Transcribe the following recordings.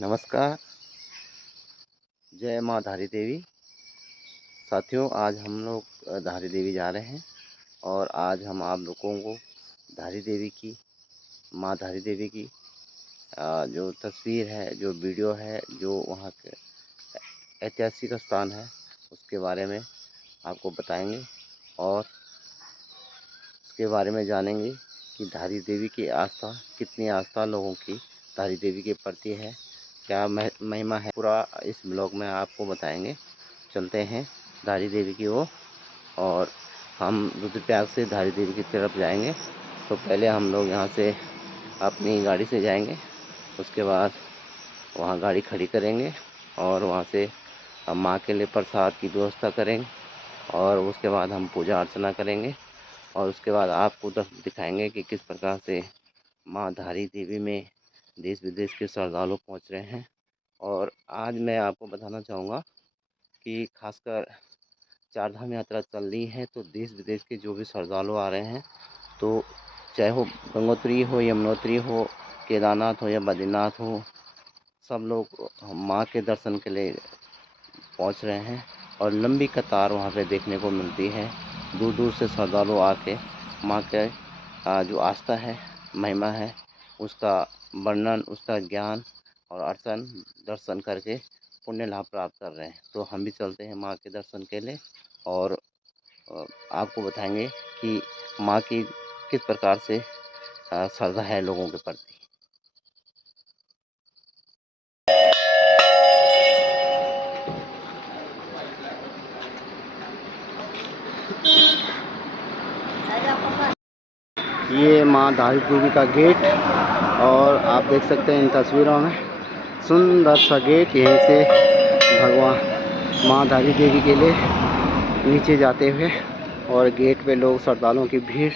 नमस्कार। जय माँ धारी देवी। साथियों, आज हम लोग धारी देवी जा रहे हैं और आज हम आप लोगों को धारी देवी की, माँ धारी देवी की जो तस्वीर है, जो वीडियो है, जो वहाँ के ऐतिहासिक स्थान है, उसके बारे में आपको बताएंगे और उसके बारे में जानेंगे कि धारी देवी की आस्था, कितनी आस्था लोगों की धारी देवी के प्रति है, क्या महिमा है, पूरा इस ब्लॉग में आपको बताएंगे। चलते हैं धारी देवी की ओर और हम रुद्रप्रयाग से धारी देवी की तरफ जाएंगे। तो पहले हम लोग यहाँ से अपनी गाड़ी से जाएंगे, उसके बाद वहाँ गाड़ी खड़ी करेंगे और वहाँ से हम माँ के लिए प्रसाद की व्यवस्था करेंगे और उसके बाद हम पूजा अर्चना करेंगे और उसके बाद आपको दिखाएंगे कि किस प्रकार से माँ धारी देवी में देश विदेश के श्रद्धालु पहुँच रहे हैं। और आज मैं आपको बताना चाहूँगा कि खासकर चार धाम यात्रा चल रही है, तो देश विदेश के जो भी श्रद्धालु आ रहे हैं, तो चाहे वो गंगोत्री हो, यमुनोत्री हो, केदारनाथ हो या बद्रीनाथ हो, सब लोग माँ के दर्शन के लिए पहुँच रहे हैं और लंबी कतार वहाँ पे देखने को मिलती है। दूर दूर से श्रद्धालु आके माँ के जो आस्था है, महिमा है, उसका वर्णन, उसका ज्ञान और अर्चन दर्शन करके पुण्य लाभ प्राप्त कर रहे हैं। तो हम भी चलते हैं माँ के दर्शन के लिए और आपको बताएंगे कि माँ की किस प्रकार से श्रद्धा है लोगों के प्रति। ये माँ धारी देवी का गेट और आप देख सकते हैं इन तस्वीरों में सुंदर सा गेट। यहीं से भगवान माँ धारी देवी के लिए नीचे जाते हुए और गेट पे लोग श्रद्धालुओं की भीड़।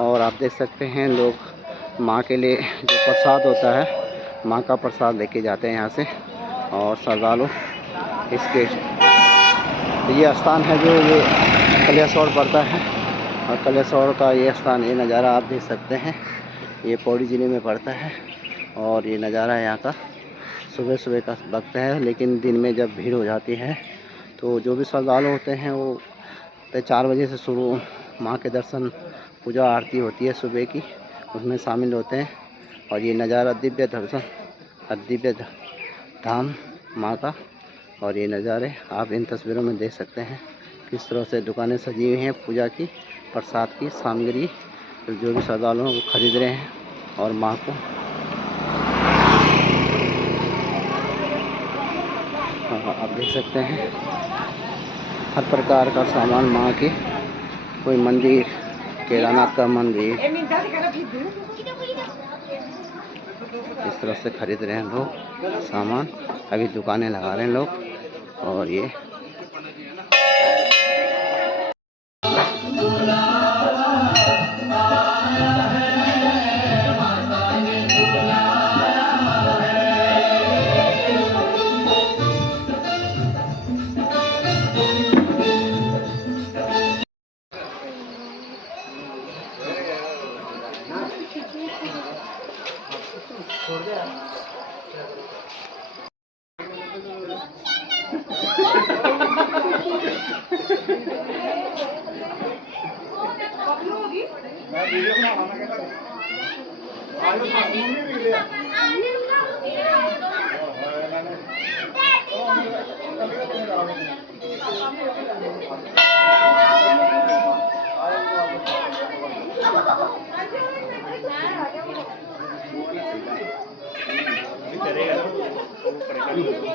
और आप देख सकते हैं लोग माँ के लिए जो प्रसाद होता है, माँ का प्रसाद लेके जाते हैं यहाँ से और श्रद्धालु इसके ये स्थान है जो ये कलेश्वर पड़ता है और कलेश्वर का ये स्थान, ये नज़ारा आप देख सकते हैं। ये पौड़ी ज़िले में पड़ता है और ये नज़ारा यहाँ का सुबह सुबह का वक्त है, लेकिन दिन में जब भीड़ हो जाती है तो जो भी श्रद्धालु होते हैं वो 4 बजे से शुरू माँ के दर्शन, पूजा आरती होती है सुबह की, उसमें शामिल होते हैं। और ये नज़ारा दिव्य दर्शन, दिव्य धाम माँ का, और ये नज़ारे आप इन तस्वीरों में देख सकते हैं किस तरह से दुकानें सजी हुई हैं पूजा की, प्रसाद की सामग्री जो भी श्रद्धालुओं को खरीद रहे हैं और माँ को आप देख सकते हैं हर प्रकार का सामान माँ के, कोई मंदिर, केदारनाथ का मंदिर, इस तरह से खरीद रहे हैं लोग सामान। अभी दुकानें लगा रहे हैं लोग और ये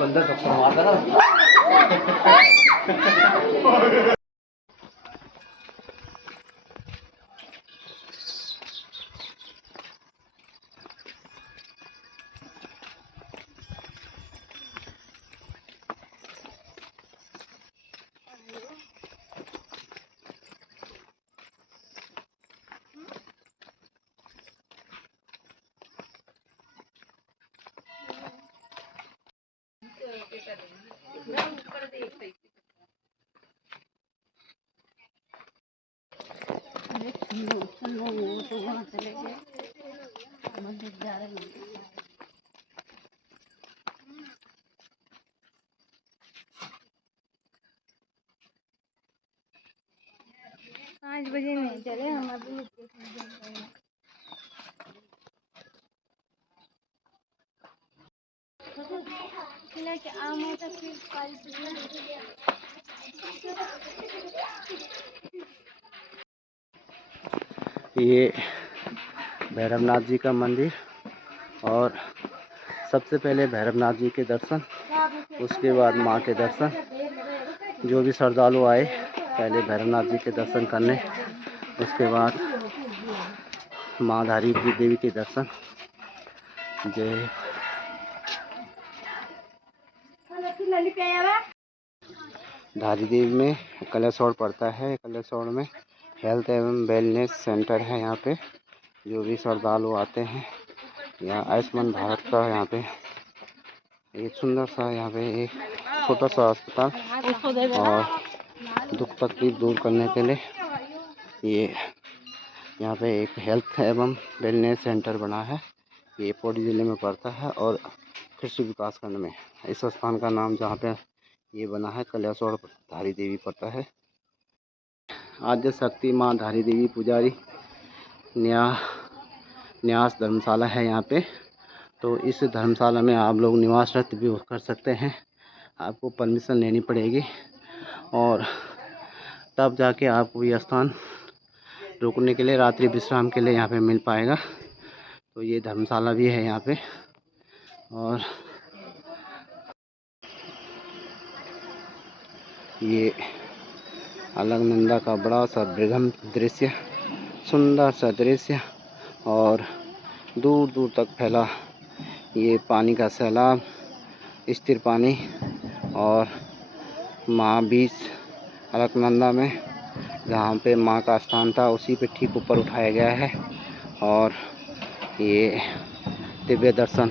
बंदा धक्का मारता ना। 5 बजे नहीं चले हम अभी। ये भैरवनाथ जी का मंदिर, और सबसे पहले भैरवनाथ जी के दर्शन, उसके बाद माँ के दर्शन। जो भी श्रद्धालु आए पहले भैरवनाथ जी के दर्शन करने, उसके बाद माँ धारी देवी के दर्शन। जय धारी देवी में कलेश्वर पड़ता है। कलेश्वर में हेल्थ एवं वेलनेस सेंटर है। यहाँ पे जो भी श्रद्धालु आते हैं, यहाँ आयुष्मान भारत का यहाँ पे एक सुंदर सा यहाँ पे एक छोटा सा अस्पताल और दुख तकलीफ दूर करने के लिए ये यहाँ पे एक हेल्थ एवं वेलनेस सेंटर बना है। ये पौड़ी ज़िले में पड़ता है और कृषि विकास खंड में। इस स्थान का नाम जहाँ पे ये बना है कलेश्वर धारी देवी पड़ता है। आद्य शक्ति माँ धारी देवी पुजारी न्यास धर्मशाला है यहाँ पे। तो इस धर्मशाला में आप लोग निवासरत भी कर सकते हैं। आपको परमिशन लेनी पड़ेगी और तब जाके आपको ये स्थान रुकने के लिए, रात्रि विश्राम के लिए यहाँ पे मिल पाएगा। तो ये धर्मशाला भी है यहाँ पे। और ये अलकनंदा का बड़ा सा बृहम दृश्य, सुंदर सा दृश्य, और दूर दूर तक फैला ये पानी का सैलाब, स्थिर पानी। और माँ बीच अलकनंदा में जहाँ पे माँ का स्थान था उसी पे ठीक ऊपर उठाया गया है। और ये दिव्य दर्शन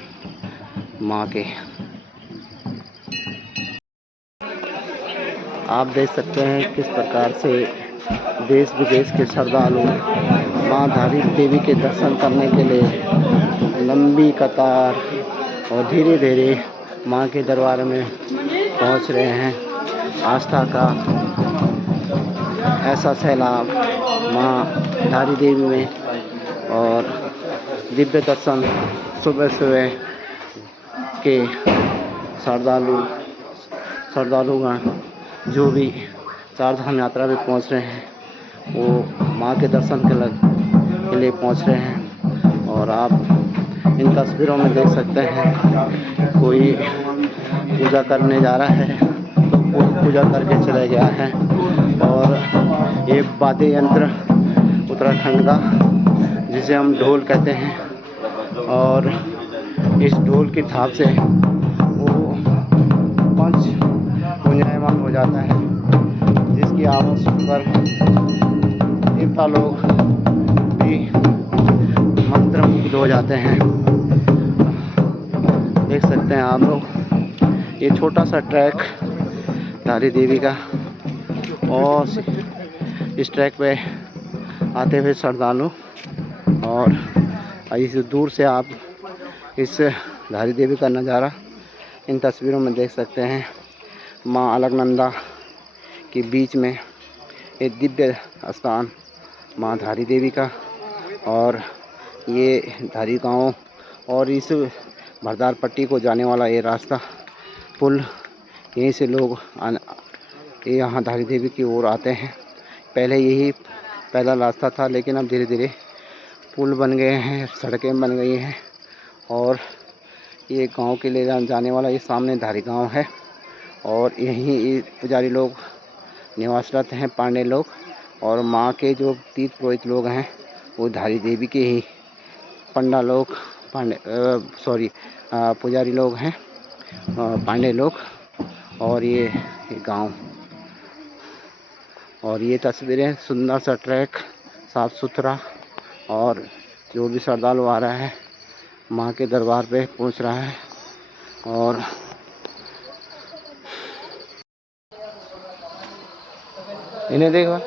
माँ के आप देख सकते हैं किस प्रकार से देश विदेश के श्रद्धालु माँ धारी देवी के दर्शन करने के लिए लंबी कतार और धीरे धीरे माँ के दरबार में पहुँच रहे हैं। आस्था का ऐसा सैलाब माँ धारी देवी में, और दिव्य दर्शन सुबह सुबह के श्रद्धालुगण जो भी चार धाम यात्रा में पहुँच रहे हैं वो माँ के दर्शन के लिए पहुँच रहे हैं। और आप इन तस्वीरों में देख सकते हैं कोई पूजा करने जा रहा है तो कोई पूजा करके चला गया है। और ये वाद्य यंत्र उत्तराखंड का जिसे हम ढोल कहते हैं, और इस ढोल की थाप से वो पंच गुंजायमान हो जाता है, जिसकी आवाज़ सुनकर देवता लोग भी मंत्रमुग्ध हो जाते हैं। देख सकते हैं आप लोग ये छोटा सा ट्रैक धारी देवी का, और इस ट्रैक पे आते हुए श्रद्धालु, और इस दूर से आप इस धारी देवी का नज़ारा इन तस्वीरों में देख सकते हैं। माँ अलकनंदा के बीच में एक दिव्य स्थान माँ धारी देवी का, और ये धारी गांव और इस भरदार पट्टी को जाने वाला ये रास्ता पुल, यहीं से लोग यहाँ धारी देवी की ओर आते हैं। पहले यही पहला रास्ता था, लेकिन अब धीरे धीरे पुल बन गए हैं, सड़कें बन गई हैं, और ये गांव के लिए जाने वाला ये सामने धारी गांव है। और यहीं पुजारी लोग निवासरत हैं, पांडे लोग, और माँ के जो तीर्थ पुरोहित लोग हैं वो धारी देवी के ही पंडा लोग पुजारी लोग हैं, पांडे लोग। और ये गांव, और ये तस्वीरें, सुंदर सा ट्रैक, साफ़ सुथरा, और जो भी श्रद्धालु आ रहा है माँ के दरबार पे पहुंच रहा है। और इन्हें देखो,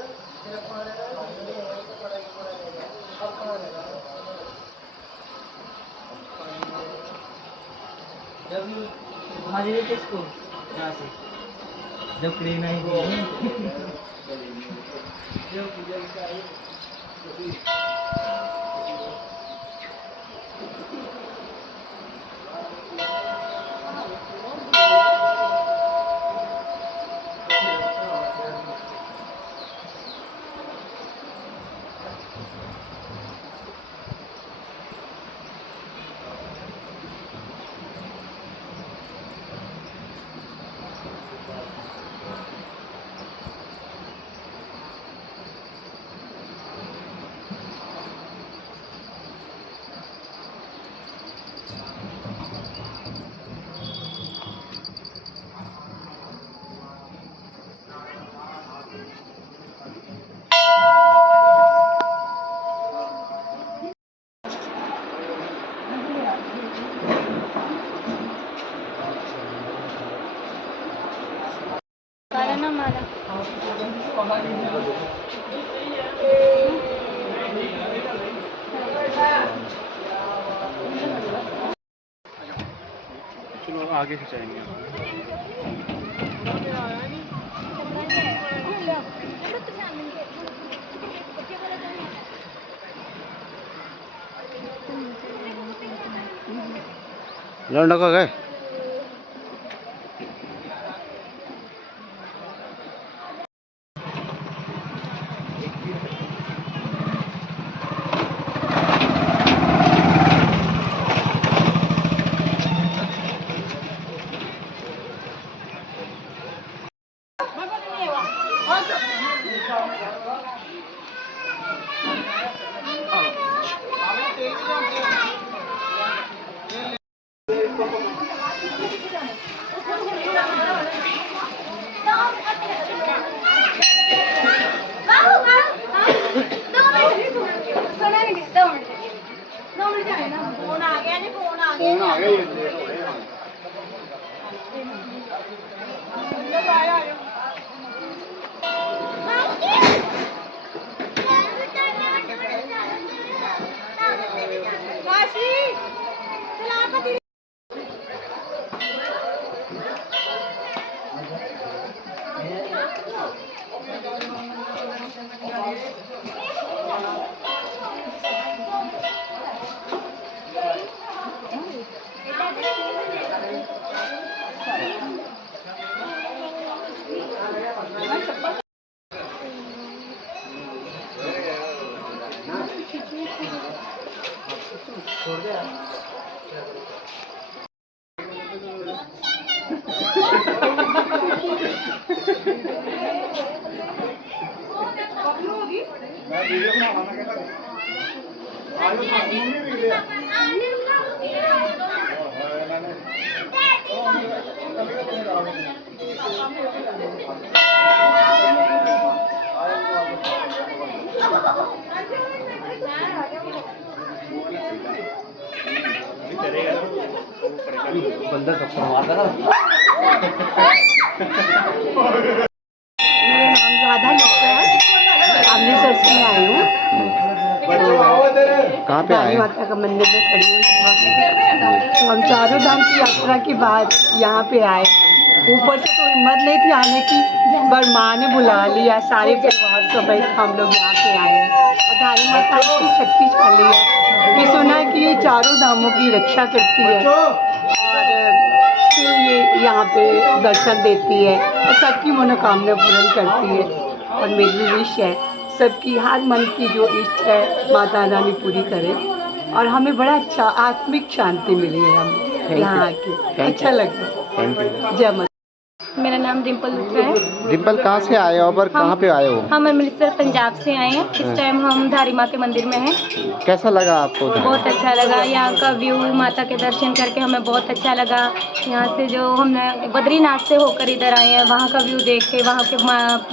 ना माला चलो आगे खिंचाएंगे। लौंडा को गए बंदा थप्पड़ मारता था। राधा मिश्रा अमृतसर से आई हूँ। कहाँ पे आए? माता का मंदिर में खड़ी हूँ इस वक्त। तो हम चारों धाम की यात्रा के बाद यहाँ पे आए। ऊपर से तो हिम्मत नहीं थी आने की, पर माँ ने बुला लिया। सारे परिवार समेत हम लोग यहाँ पे आए हैं। और धारी माता इतनी शक्तिशाली है कि सुना है कि ये चारों धामों की रक्षा करती है और फिर ये यहाँ पे दर्शन देती है और सबकी मनोकामना पूर्ण करती है। और मेरी विश है सबकी हर मन की जो इष्ट है माता रानी पूरी करे और हमें बड़ा अच्छा आत्मिक शांति मिली है। हम यहाँ आके अच्छा लगा। Thank you. जय माता। मेरा नाम डिम्पल लुथरा है। डिम्पल कहाँ से आए हो और कहाँ पे आए हो? हम अमृतसर पंजाब से आए हैं। इस टाइम हम धारी माँ के मंदिर में हैं। कैसा लगा आपको? बहुत अच्छा लगा। यहाँ का व्यू, माता के दर्शन करके हमें बहुत अच्छा लगा। यहाँ से जो हमने बद्रीनाथ से होकर इधर आए हैं, वहाँ का व्यू देख के, वहाँ के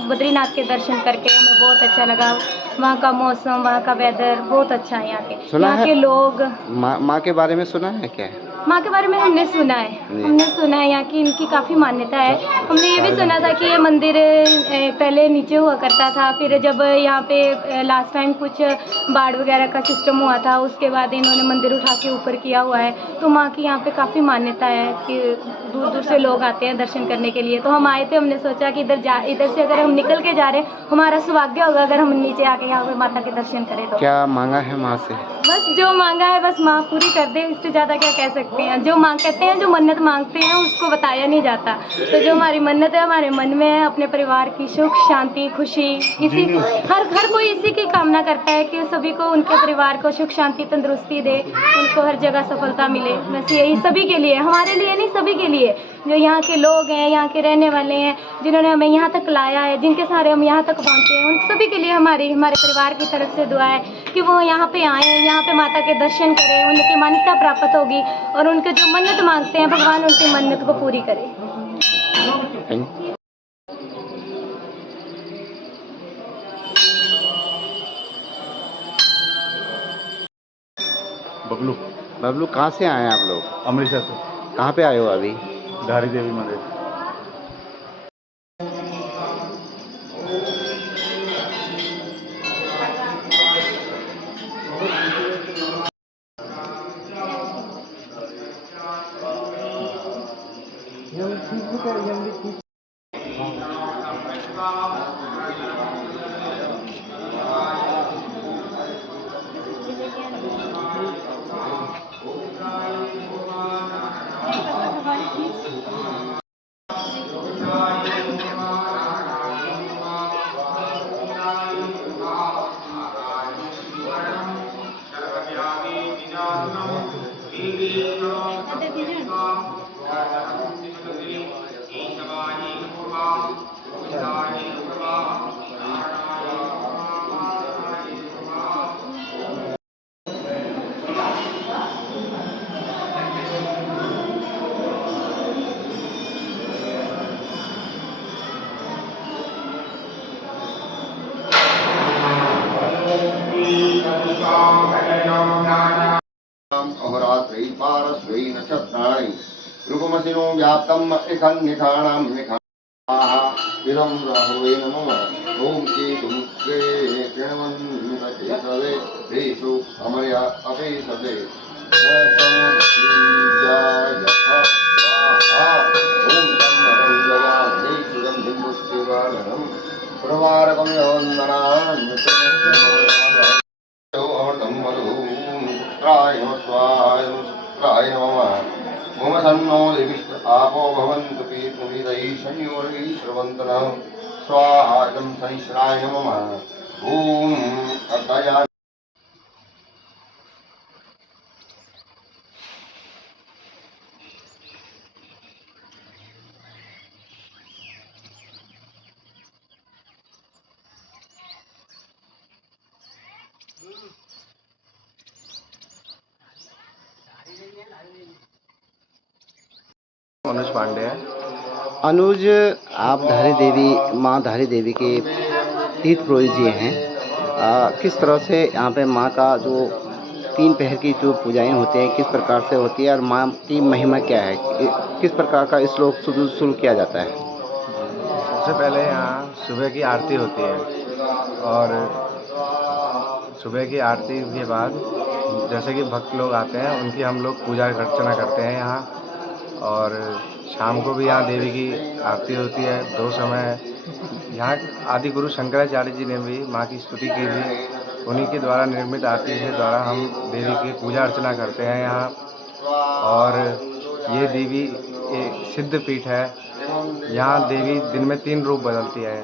बद्रीनाथ के दर्शन करके हमें बहुत अच्छा लगा। वहाँ का मौसम, वहाँ का वेदर बहुत अच्छा है। यहाँ के सुना यहाँ है? के लोग। माँ के बारे में सुना है क्या? माँ के बारे में हमने सुना है यहाँ की इनकी काफ़ी मान्यता है। हमने ये भी सुना था कि ये मंदिर पहले नीचे हुआ करता था, फिर जब यहाँ पे लास्ट टाइम कुछ बाढ़ वगैरह का सिस्टम हुआ था उसके बाद इन्होंने मंदिर उठा के ऊपर किया हुआ है। तो माँ की यहाँ पे काफ़ी मान्यता है कि दूर दूर से लोग आते हैं दर्शन करने के लिए। तो हम आए थे, हमने सोचा कि इधर से अगर हम निकल के जा रहे हैं हमारा सौभाग्य होगा अगर हम नीचे आके यहाँ पे माता के दर्शन करें। तो क्या मांगा है माँ से? बस जो मांगा है बस माँ पूरी कर दे, इससे ज़्यादा क्या कह सकते हैं। जो मांग कहते हैं, जो मन्नत मांगते हैं उसको बताया नहीं जाता। तो जो हमारी मन्नत है हमारे मन में है, अपने परिवार की सुख शांति खुशी, इसी हर कोई इसी की कामना करता है कि सभी को उनके परिवार को सुख शांति तंदुरुस्ती दे, उनको हर जगह सफलता मिले। बस यही सभी के लिए, हमारे लिए नहीं सभी के लिए, जो यहाँ के लोग हैं, यहाँ के रहने वाले हैं, जिन्होंने हमें यहाँ तक लाया है, जिनके सहारे हम यहाँ तक पहुँचे हैं, उन सभी के लिए हमारे परिवार की तरफ से दुआ है कि वो यहाँ पे आएँ, यहाँ पे माता के दर्शन करें, उनकी मान्यता प्राप्त होगी और उनके जो मन्नत मांगते हैं भगवान उनकी मन्नत को पूरी करे। बबलू बबलू, कहाँ से आए हैं आप लोग? अमृतसर से। कहाँ पे आए हो अभी? धारी देवी मंदिर। अहोरात्रै पारस्वै नक्षत्राणि रूपमसिनो व्याप्तम् निखाणां निखाः इदं राहुवे नमः। ॐ केतुमुखे कृण्वन्नकेतवे देशु अमर्या अपेसते प्रवारकं यवन्दनान् अमृतं मधुत्राय स्वाय नमः। मम सन्नो दिविष्ट आपो भवन्तु पीतुमिदैः संयोरैः श्रवन्तनः स्वाहा इदं शनिश्चराय नमः। ॐ अर्थया अनुज पांडे है। अनुज, आप धारी देवी माँ धारी देवी के तीर्थ पुरोहित जी हैं। किस तरह से यहाँ पे माँ का जो 3 पहर की जो पूजाएं होती हैं किस प्रकार से होती है और माँ की महिमा क्या है, किस प्रकार का श्लोक शुरू किया जाता है? सबसे पहले यहाँ सुबह की आरती होती है और सुबह की आरती के बाद जैसे कि भक्त लोग आते हैं उनकी हम लोग पूजा अर्चना करते हैं यहाँ। और शाम को भी यहाँ देवी की आरती होती है 2 समय। यहाँ आदि गुरु शंकराचार्य जी ने भी माँ की स्तुति की थी, उन्हीं के द्वारा निर्मित आरती के द्वारा हम देवी की पूजा अर्चना करते हैं यहाँ। और ये देवी एक सिद्ध पीठ है। यहाँ देवी दिन में 3 रूप बदलती है,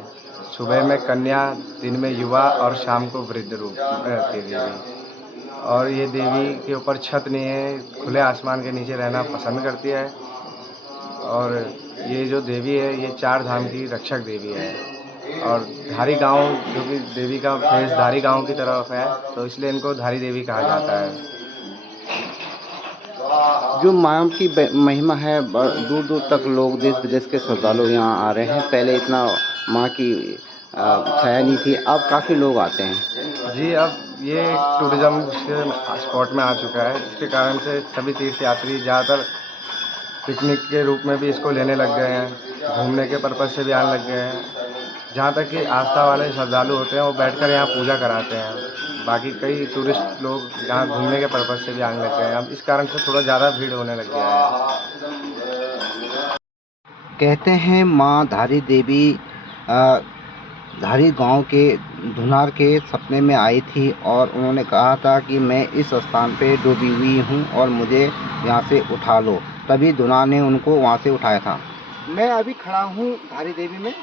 सुबह में कन्या, दिन में युवा और शाम को वृद्ध रूप रहती है देवी। और ये देवी के ऊपर छत नहीं है, खुले आसमान के नीचे रहना पसंद करती है। और ये जो देवी है ये 4 धाम की रक्षक देवी है। और धारी गांव जो कि देवी का फेस धारी गांव की तरफ है तो इसलिए इनको धारी देवी कहा जाता है। जो माँ की महिमा है, दूर दूर तक लोग देश विदेश के श्रद्धालु यहाँ आ रहे हैं। पहले इतना माँ की छाया नहीं थी, अब काफ़ी लोग आते हैं। जी, अब ये टूरिज़्म के स्पॉट में आ चुका है, जिसके कारण से सभी तीर्थयात्री ज़्यादातर पिकनिक के रूप में भी इसको लेने लग गए हैं, घूमने के पर्पज़ से भी आने लग गए हैं। जहाँ तक कि आस्था वाले श्रद्धालु होते हैं, वो बैठकर यहाँ पूजा कराते हैं। बाकी कई टूरिस्ट लोग यहाँ घूमने के पर्पज़ से भी आने लग गए हैं। अब इस कारण से थोड़ा ज़्यादा भीड़ होने लग गया है। कहते हैं माँ धारी देवी धारी गांव के धुनार के सपने में आई थी और उन्होंने कहा था कि मैं इस स्थान पे डूबी हुई हूँ और मुझे यहाँ से उठा लो, तभी धुनार ने उनको वहाँ से उठाया था। मैं अभी खड़ा हूँ धारी देवी में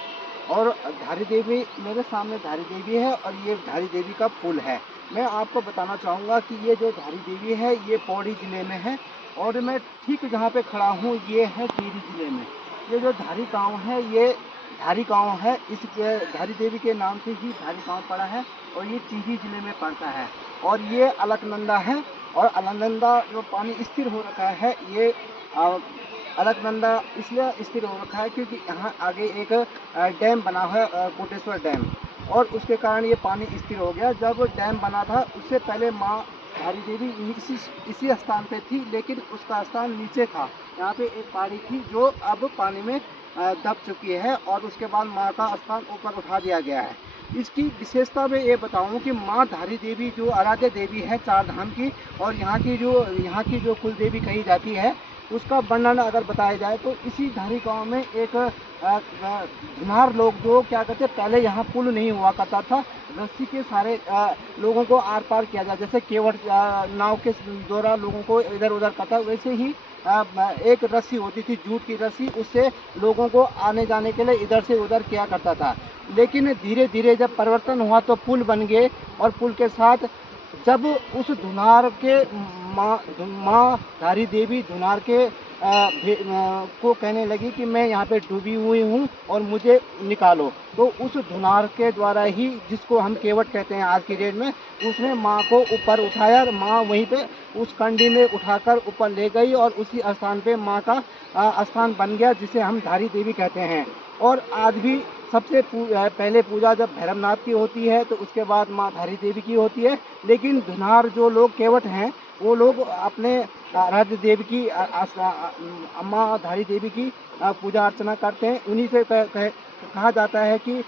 और धारी देवी मेरे सामने धारी देवी है और ये धारी देवी का पुल है। मैं आपको बताना चाहूँगा कि ये जो धारी देवी है ये पौड़ी ज़िले में है और मैं ठीक जहाँ पे खड़ा हूँ ये है टिहरी ज़िले में। ये जो धारी गांव है ये धारी गांव है, इस धारी देवी के नाम से ही धारी गांव पड़ा है और ये टिहरी ज़िले में पड़ता है और ये अलकनंदा है और अलकनंदा जो पानी स्थिर हो रखा है ये अलकनंदा इसलिए स्थिर हो रखा है क्योंकि यहाँ आगे एक डैम बना हुआ है कोटेश्वर डैम और उसके कारण ये पानी स्थिर हो गया। जब डैम बना था उससे पहले माँ धारी देवी इसी स्थान पे थी, लेकिन उसका स्थान नीचे था। यहाँ पे एक पहाड़ी थी जो अब पानी में दब चुकी है और उसके बाद माँ का स्थान ऊपर उठा दिया गया है। इसकी विशेषता मैं ये बताऊं कि माँ धारी देवी जो आराध्य देवी है चार धाम की और यहाँ की जो कुल देवी कही जाती है उसका वर्णन अगर बताया जाए तो इसी धारी गांव में एक धुनार लोग जो क्या कहते हैं, पहले यहाँ पुल नहीं हुआ करता था, रस्सी के सारे लोगों को आर पार किया जाए, जैसे केवट नाव के द्वारा लोगों को इधर उधर करता, वैसे ही एक रस्सी होती थी जूट की रस्सी, उससे लोगों को आने जाने के लिए इधर से उधर किया करता था। लेकिन धीरे धीरे जब परिवर्तन हुआ तो पुल बन गए और पुल के साथ जब उस धुनार के माँ धारी देवी धुनार के को कहने लगी कि मैं यहाँ पे डूबी हुई हूँ और मुझे निकालो, तो उस धुनार के द्वारा ही, जिसको हम केवट कहते हैं आज की डेट में, उसने माँ को ऊपर उठाया और माँ वहीं पे उस कंडी में उठाकर ऊपर ले गई और उसी स्थान पे माँ का स्थान बन गया जिसे हम धारी देवी कहते हैं। और आज भी सबसे पहले पूजा जब भैरवनाथ की होती है तो उसके बाद माँ धारी देवी की होती है, लेकिन धुनार जो लोग केवट हैं वो लोग अपने आराध्य देवी की माँ धारी देवी की पूजा अर्चना करते हैं। उन्हीं से कहा जाता है कि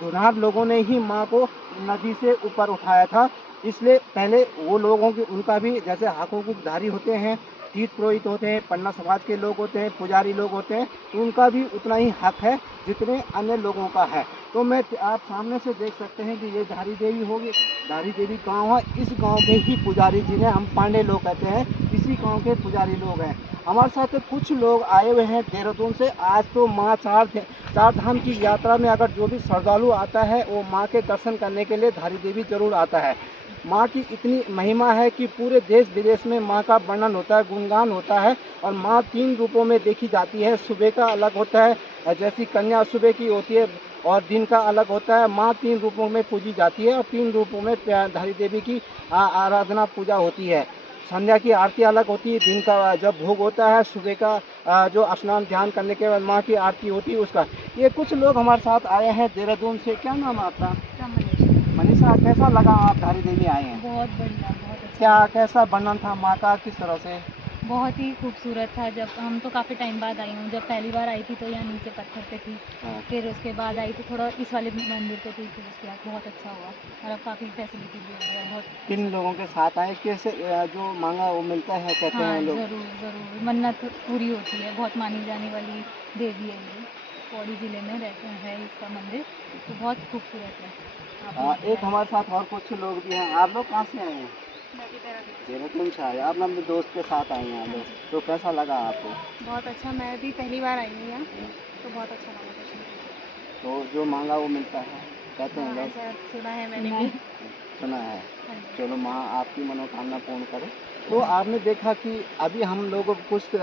धुनार लोगों ने ही माँ को नदी से ऊपर उठाया था, इसलिए पहले वो लोगों की उनका भी जैसे हकों-धारी होते हैं, तीर्थ पुरोहित होते हैं, पन्ना समाज के लोग होते हैं, पुजारी लोग होते हैं, तो उनका भी उतना ही हक है जितने अन्य लोगों का है। तो मैं आप सामने से देख सकते हैं कि ये धारी देवी होगी, धारी देवी गांव है। इस गांव के ही पुजारी जिन्हें हम पांडे लोग कहते हैं, इसी गांव के पुजारी लोग हैं। हमारे साथ कुछ लोग आए हुए हैं देहरादून से। आज तो माँ चार धाम की यात्रा में अगर जो भी श्रद्धालु आता है वो माँ के दर्शन करने के लिए धारी देवी जरूर आता है। माँ की इतनी महिमा है कि पूरे देश विदेश में माँ का वर्णन होता है, गुणगान होता है। और माँ 3 रूपों में देखी जाती है। सुबह का अलग होता है, जैसी कन्या सुबह की होती है, और दिन का अलग होता है। माँ 3 रूपों में पूजी जाती है और 3 रूपों में धारी देवी की आराधना पूजा होती है। संध्या की आरती अलग होती है, दिन का जब भोग होता है, सुबह का जो स्नान ध्यान करने के बाद माँ की आरती होती है उसका। ये कुछ लोग हमारे साथ आए हैं देहरादून से। क्या नाम है आपका? मनीषा, कैसा लगा आप धारी देवी आए हैं? बहुत बढ़िया, बहुत अच्छा। क्या कैसा वर्णन था माँ का, किस तरह से? बहुत ही खूबसूरत था। जब हम तो काफ़ी टाइम बाद आई हूँ, जब पहली बार आई थी तो यहाँ नीचे पत्थर पे थी, फिर उसके बाद आई थी थोड़ा इस वाले मंदिर पे थी, फिर उसके बाद बहुत अच्छा हुआ और अब काफ़ी फैसिलिटी भी हो गया बहुत। किन लोगों के साथ आए, कैसे जो मांगा वो मिलता है कहते हाँ, हैं लोग? ज़रूर ज़रूर, मन्नत पूरी होती है। बहुत मानी जाने वाली देवी है ये, पौड़ी ज़िले में है इसका मंदिर, तो बहुत खूबसूरत है। एक हमारे साथ और कुछ लोग भी हैं। आप लोग कहाँ से आए हैं? देहरादून से आए। आप अपने दोस्त के साथ आए हैं आप लोग, तो कैसा लगा आपको? बहुत अच्छा, मैं भी पहली बार आई हूँ यहाँ, तो बहुत अच्छा लगा मुझे। तो जो मांगा वो मिलता है कहते हैं लोग? ऐसा सुना है मैंने भी। सुना है। हाँ जी। चलो माँ आपकी मनोकामना पूर्ण करे। तो आपने देखा कि अभी हम लोग कुछ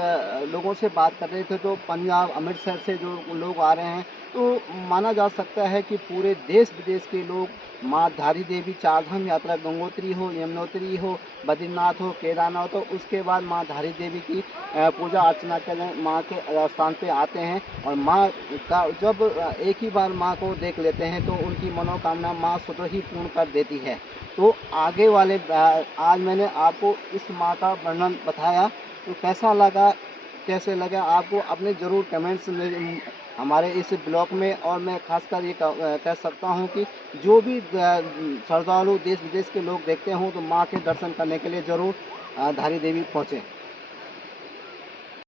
लोगों से बात कर रहे थे, तो पंजाब अमृतसर से जो लोग आ रहे हैं, तो माना जा सकता है कि पूरे देश विदेश के लोग माँ धारी देवी चारधाम यात्रा, गंगोत्री हो, यमुनोत्री हो, बद्रीनाथ हो, केदारनाथ हो, उसके बाद माँ धारी देवी की पूजा अर्चना करने माँ के स्थान पे आते हैं। और माँ का जब एक ही बार माँ को देख लेते हैं तो उनकी मनोकामना माँ स्वतः ही पूर्ण कर देती है। तो आगे वाले आज मैंने आपको इस माँ का वर्णन बताया, तो कैसा लगा, कैसे लगा आपको अपने ज़रूर कमेंट्स में हमारे इस ब्लॉग में। और मैं खासकर ये कह सकता हूँ कि जो भी श्रद्धालु देश विदेश के लोग देखते हों तो माँ के दर्शन करने के लिए ज़रूर धारी देवी पहुँचें।